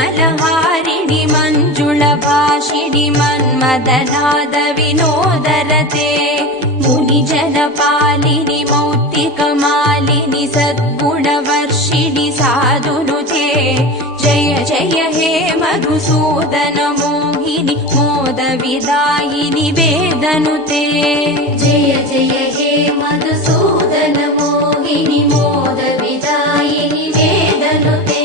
कलिमलहारिणि मञ्जुळभाषिणि मन्मदनाद विनोदरते मुनिजनपालिनि मौक्तिकमालिनि सद्गुणवर्षिणि साधुनुते जय जय हे मधुसूदन मोहिनि मोदविदायिनि वेदनुते जय जय हे मधुसूदन मोहिनि मोदविदायिनि वेदनुते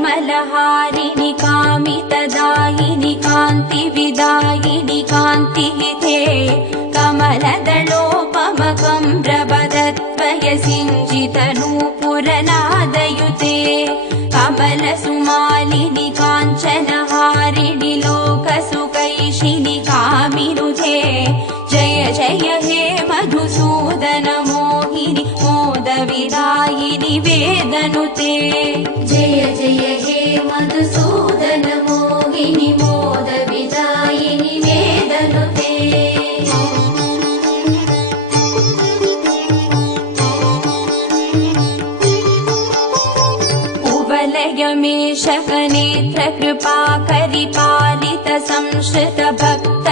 कलिमलहारिणि कामितदायिनि कान्तिविदायिनि कान्तिहिते कमलदलोपमकम्रवदत्वयसिञ्जितनूपुरनादयुते कमलसुमालिनि काञ्चनहारिणि लोकसुकैशिनि कामिनुते जय जय हे मधुसूदन मोहिनि मोदविदायिनि वेदनुते जय जय हे मधुसूदन मोहिनि मोदविदायिनि वेदनुते कुवलयमेषकनेत्र कृपाकरि पालित संश्रित भक्त